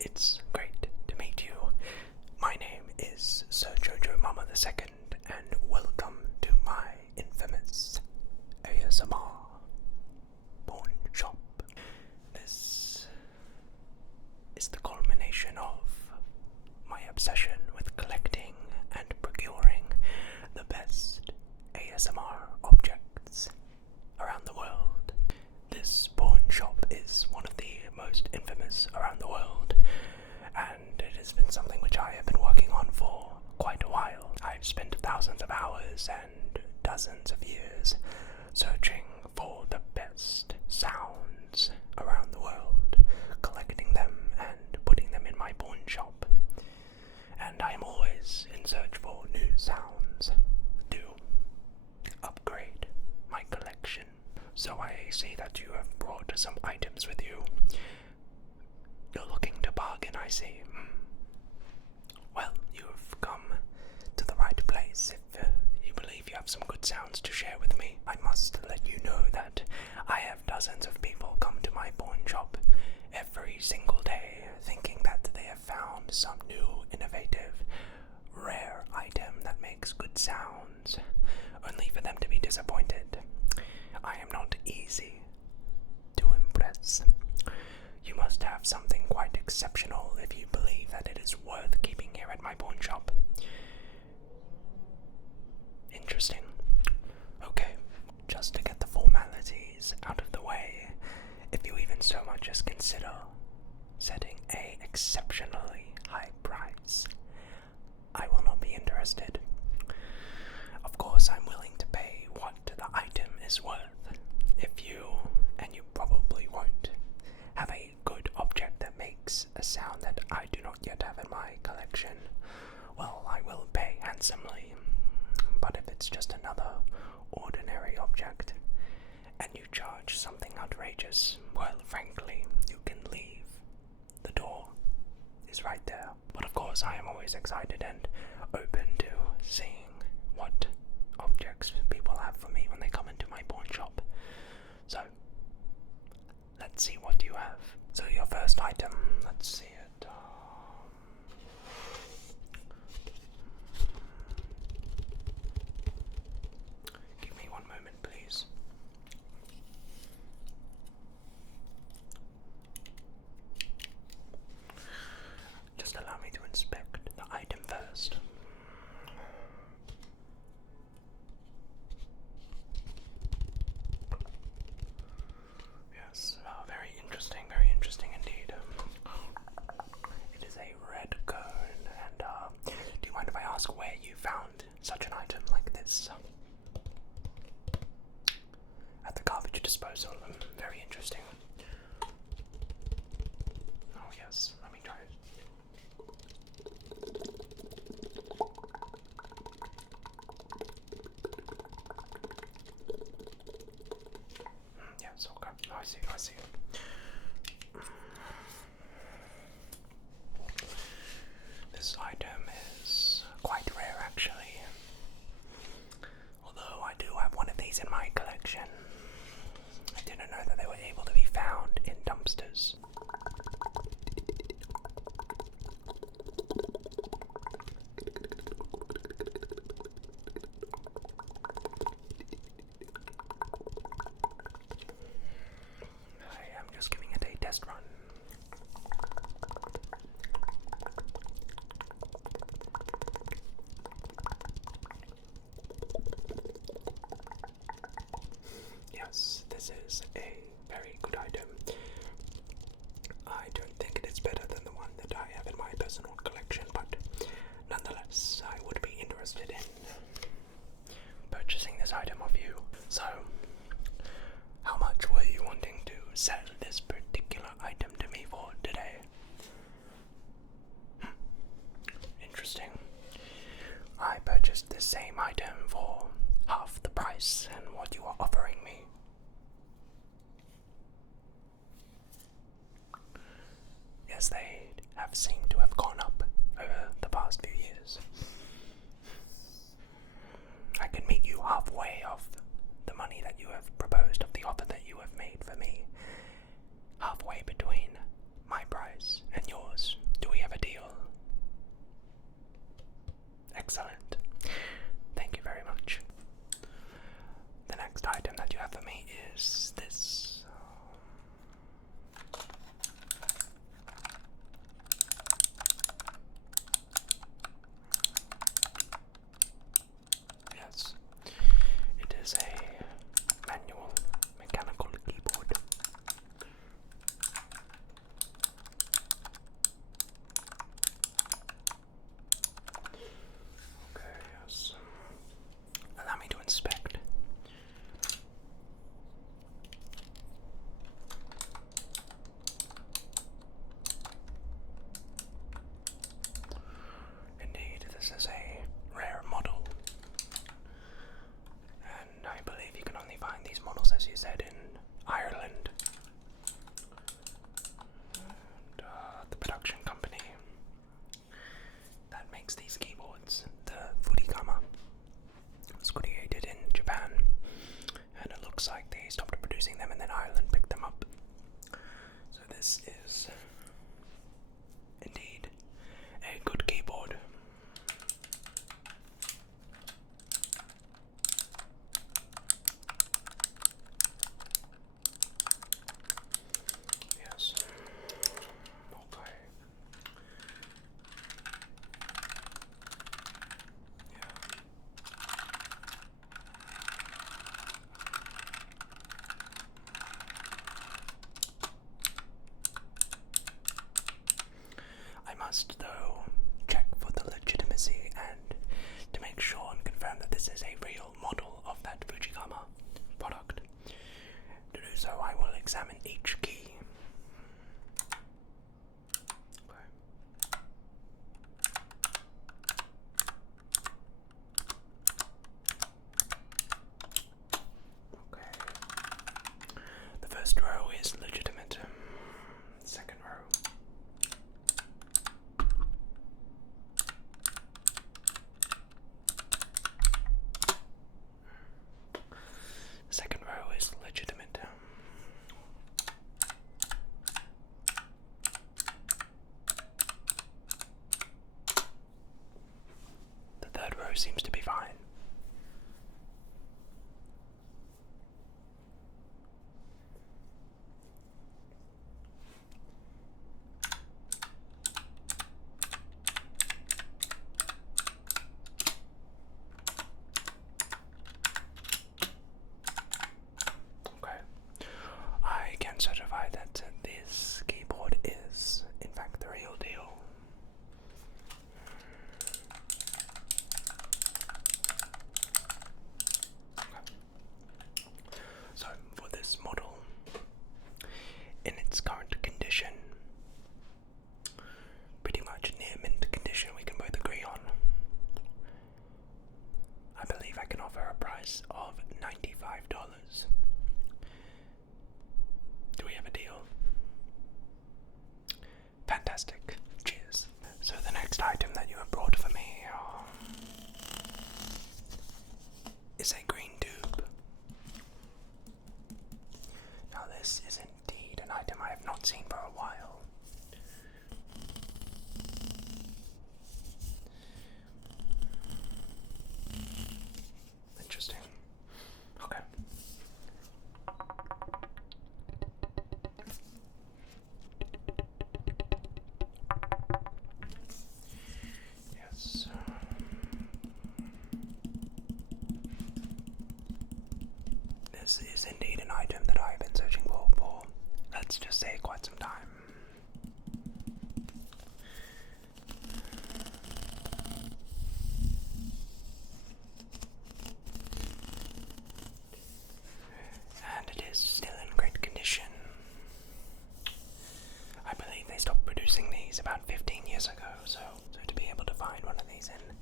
It's great to meet you. My name is Sir Jojo Mama II, and welcome to my infamous ASMR pawn shop. This is the culmination of my obsession with collecting and procuring the best ASMR objects around the world. This pawn shop is one of the most infamous around the world, and it has been something which I have been working on for quite a while. I've spent thousands of hours and dozens of years searching for the best sounds around the world, collecting them and putting them in my pawn shop. And I am always in search for new sounds to upgrade my collection. So I see that you have brought some items with you. You're looking to bargain, I see. Well, you've come to the right place if you believe you have some good sounds to share with me. I must let you know that I have dozens of people come to my pawn shop every single day thinking that they have found some new, innovative, rare item that makes good sounds, only for them to be disappointed. I am not easy to impress. You must have something quite exceptional if you believe that it is worth keeping here at my pawn shop. Interesting. Okay, just to get the formalities out of the way, if you even so much as consider setting an exceptionally high price, I will not be interested. Of course, I'm willing to pay what the item is worth. If you, and you probably won't, have a good object that makes a sound that I do not yet have in my collection, well, I will pay handsomely. But if it's just another ordinary object, and you charge something outrageous, well, frankly, you can leave. The door is right there. But of course, I am always excited and open to seeing what objects people have for me when they come into my pawn shop. So, let's see what you have. So your first item, let's see it. Give me one moment, please. Just allow me to inspect the item first. Yes, very interesting indeed. It is a red cone, and do you mind if I ask where you found such an item like this? At the garbage disposal. Very interesting. Oh yes, let me try it. Yes, okay. I see. This item is quite rare, actually. Although I do have one of these in my collection. I didn't know that they were able to be found in dumpsters. I am just giving it a test run. Yes, this is a very good item. I don't think it is better than the one that I have in my personal collection, but nonetheless, I would be interested in purchasing this item of you. So, how much were you wanting to sell this particular item to me for today? Interesting. I purchased the same item for half the price and what you are offering me. Yes, they have seemed to have gone up over the past few years. I can meet you halfway of the money that you have proposed, of the offer that you have made for me. Halfway between my price and yours. this is indeed a good keyboard. Yes. Okay. Yeah. I must, though, check for the legitimacy and to make sure and confirm that this is a real model of that Fujikama product. To do so, I will examine each key. Okay. Okay. The first row is legitimate. Second row. The second row is legitimate. The third row seems to be fine. Okay. I can certify that this keyboard is, in fact, the real deal. So, for this model, in its current condition, pretty much near mint condition, we can both agree on, I believe I can offer a price of $95. Do we have a deal? Fantastic. Cheers. So the next item that you have brought for me is a green tube. Now this is indeed an item I have not seen for a while. Interesting. Okay. Yes. This is indeed an item that I have been searching for, let's just say, quite some time. And it is still in great condition. I believe they stopped producing these about 15 years ago, so to be able to find one of these in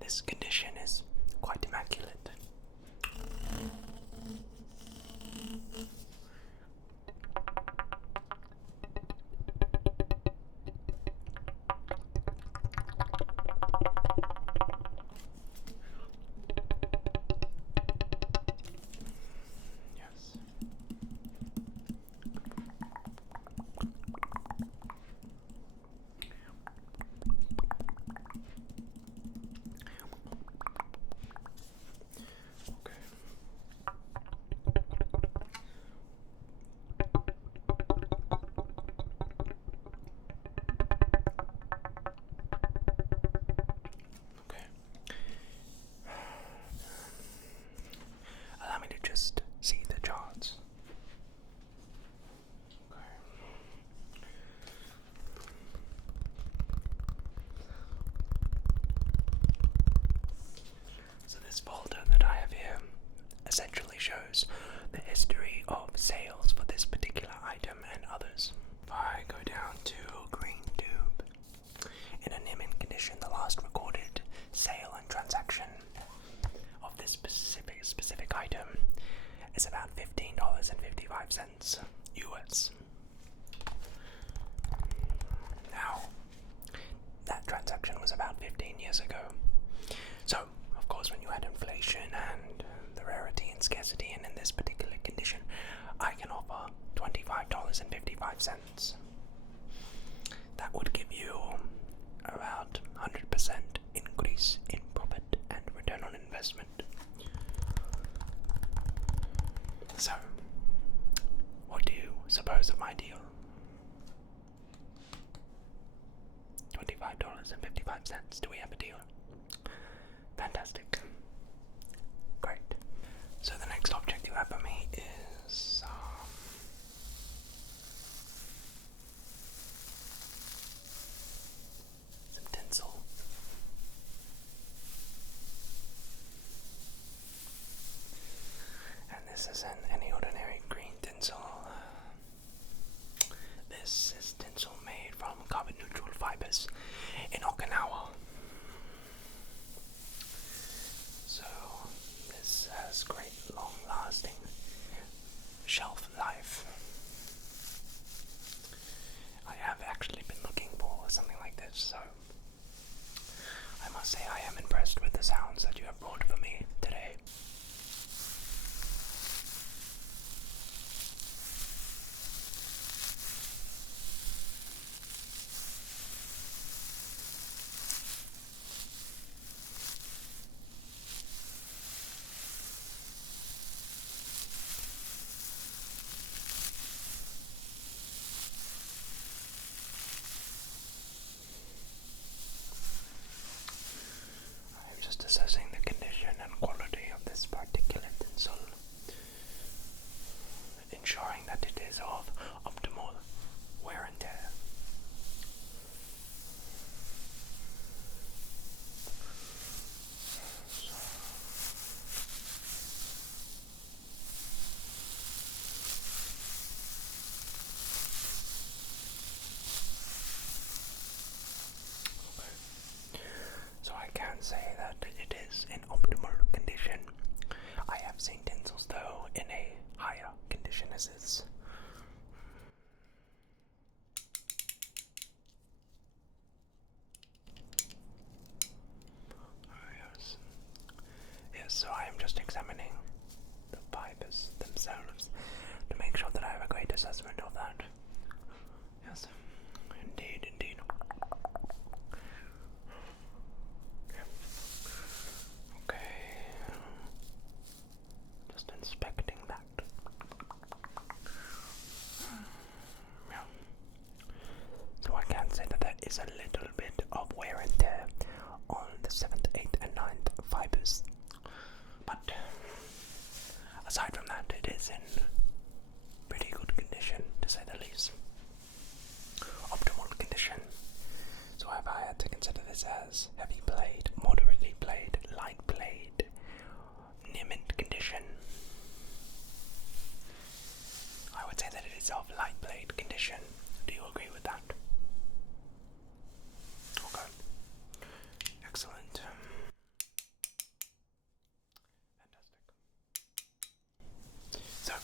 this condition is quite immaculate. Yes. Okay. Okay. Allow me to just see the charts. Okay. So this folder that I have here essentially shows the history of sales for this particular item and others. If I go down to green tube, in a near mint condition, the last recorded sale and transaction of this specific item is about $15.55 US. Now, that transaction was about 15 years ago. So, of course, when you add inflation and the rarity and scarcity, and in this particular condition, I can offer $25.55. that would give you about 100% increase in profit and return on investment. So, what do you suppose of my deal? $25.55. Do we have a deal? Fantastic. Great. So the next object you have for me is some tinsel. And this isn't any ordinary green tinsel. This is tinsel made from carbon neutral fibers in Okinawa. So this has great long lasting shelf life. I have actually been looking for something like this, so I must say I am impressed with the sounds that you have brought for me today. Just assessing the condition and quality of this particular tinsel, ensuring that it is of optimal wear and tear. So I can say that it is in optimal condition. I have seen tinsels though in a higher condition as this. Yes, so I am just examining the fibers themselves to make sure that I have a great assessment of that. Yes, indeed, indeed. Okay, just inspecting that. Yeah. So I can say that there is a little bit of wear and tear on the 7th, 8th and 9th fibers. But aside from that, it is in pretty good condition, to say the least. Optimal condition. So if I had to consider this as heavy played, moderately played, light played, near mint condition, I would say that it is of light played condition. Do you agree with that? Okay. Excellent. Fantastic. So,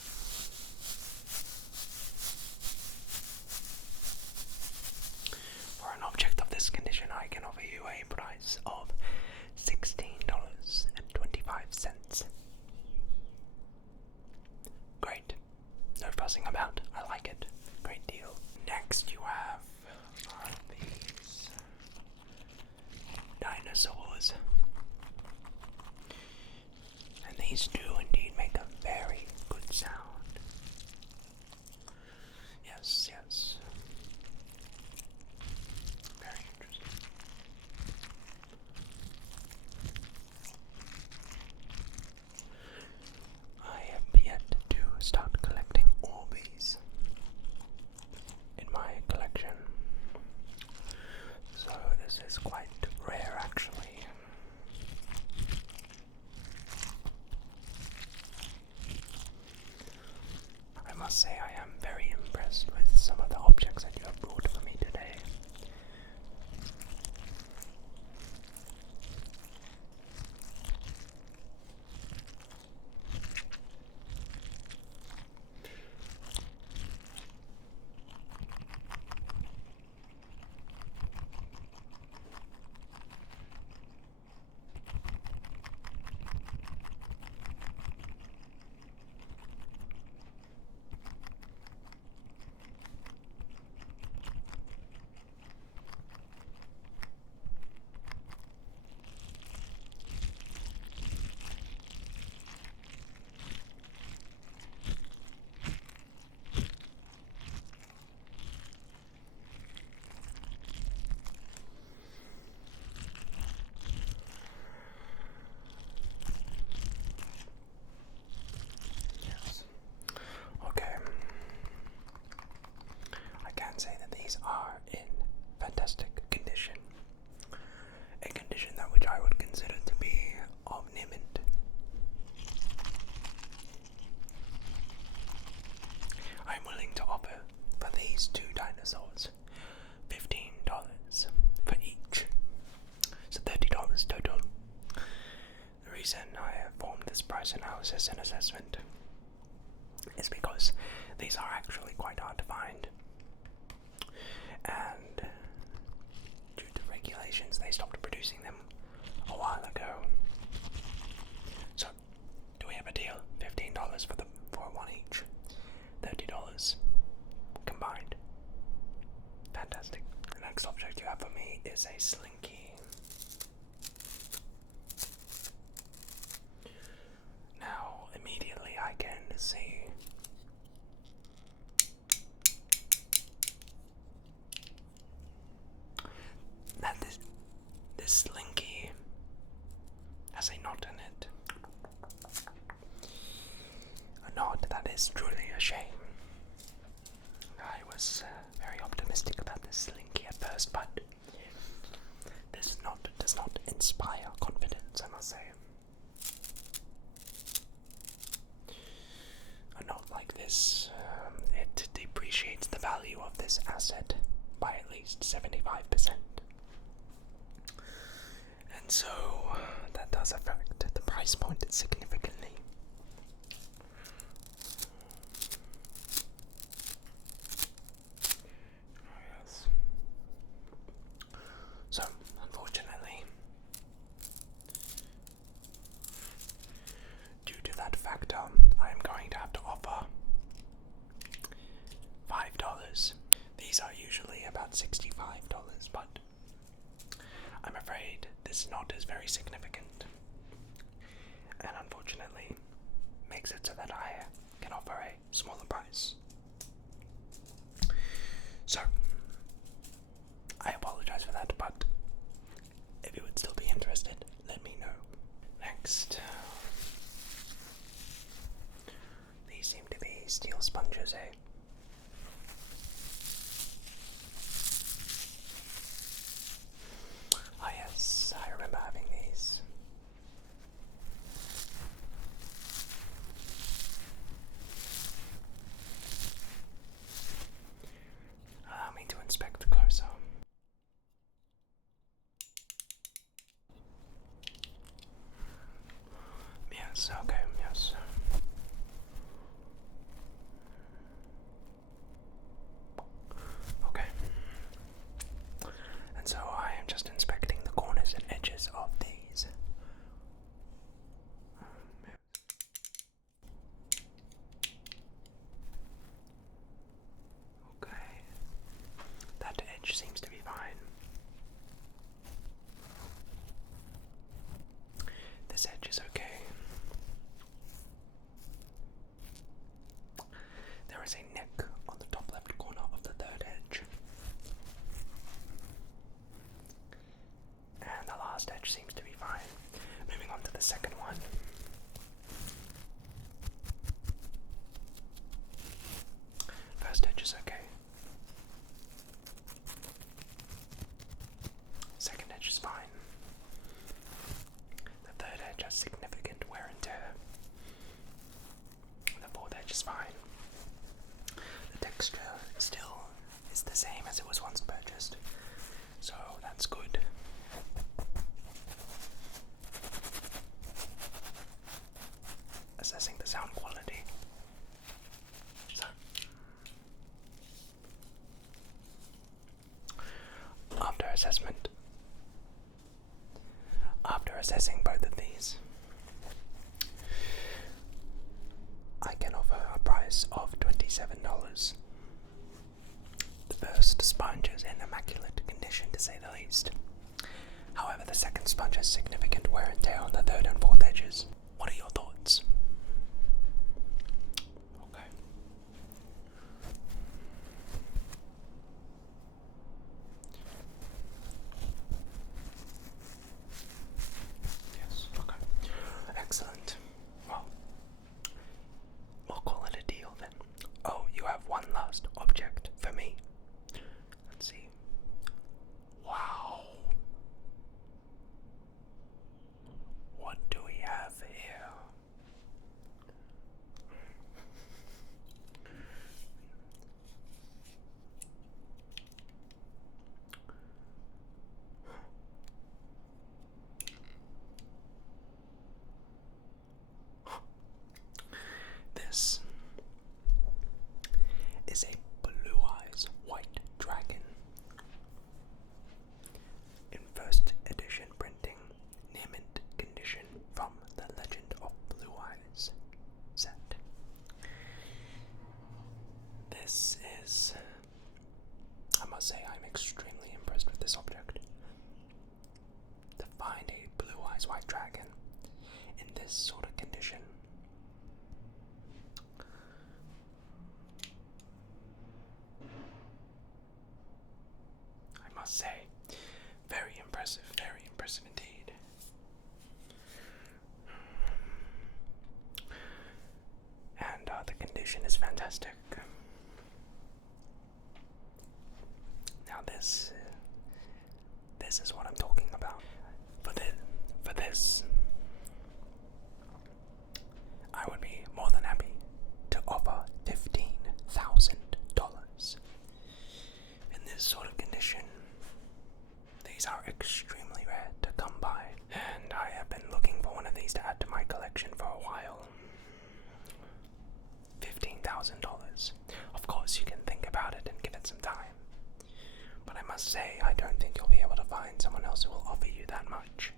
for an object of this condition, I can offer you a price of $16.25. Great. No fussing about. I like it. Great deal. Next you have these dinosaurs. And these do indeed make a very good sound. Yes, yes. Very interesting. I have yet to start collecting Orbeez in my collection, so this is quite rare actually. I must say I am very impressed with some of the objects that you have brought for me today. these are in fantastic condition. A condition that which I would consider to be omniment. I'm willing to offer for these two dinosaurs $15 for each. So $30 total. The reason I have formed this price analysis and assessment is because these are actually quite hard to find. And due to regulations, they stopped producing them a while ago. So, do we have a deal? $15 for one each. $30 combined. Fantastic. The next object you have for me is a Slinky. Now, immediately I can see that this Slinky has a knot in it. A knot that is truly a shame. I was very optimistic about this Slinky at first, but this knot does not inspire confidence, I must say. A knot like this, it depreciates the value of this asset by at least 75%. And so that does affect the price point significantly. Yes. So, unfortunately, due to that factor, I am going to have to offer $5. These are usually about $65, but I'm afraid this knot is very significant, and unfortunately makes it so that I can offer a smaller price. So, I apologize for that, but if you would still be interested, let me know. Next, these seem to be steel sponges, eh? Ah yes, I remember having these. Allow me to inspect closer. Yes, okay, yes. Okay. And so I am just inspecting the corners and edges of these. Okay. That edge seems to be fine. This edge is okay. There is a neck on the top left corner of the third edge. And the last edge seems to be fine. Moving on to the second one. First edge is okay. Second edge is fine. The third edge has significant wear and tear. The fourth edge is fine. The texture still is the same as it was once purchased, so that's good. Assessing the sound quality. So, after assessing both of these, I can offer a price of $27. The first sponge is in immaculate condition, to say the least. However, the second sponge has significant wear and tear on the third and fourth edges. What are your thoughts? Okay. Yes, okay. Excellent. Well, we'll call it a deal then. Oh, you have one last object for me. must say I'm extremely impressed with this object. To find a blue eyes white dragon in this sort of condition. I must say, very impressive indeed. And the condition is fantastic. Now this is what I'm talking about. For this, I would be more than happy to offer $15,000. In this sort of condition, these are extremely rare to come by, and I have been looking for one of these to add to my collection for a while. $15,000. Of course, you can think about it and give it some time. But I must say, I don't think you'll be able to find someone else who will offer you that much.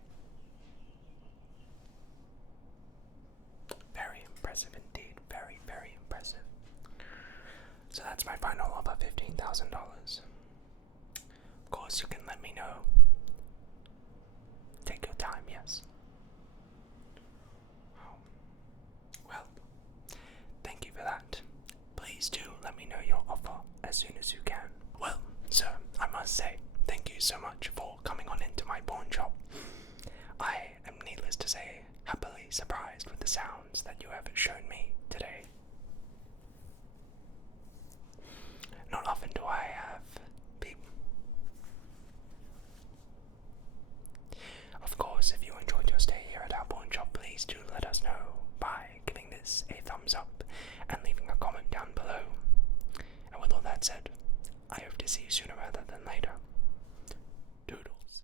Very impressive indeed. Very, very impressive. So that's my final offer, $15,000. Of course, you can let me know. Take your time, yes. Well, thank you for that. Please do let me know your offer as soon as you can. Well, sir, I must say, thank you so much for coming on into my pawn shop. I am, needless to say, happily surprised with the sounds that you have shown me today.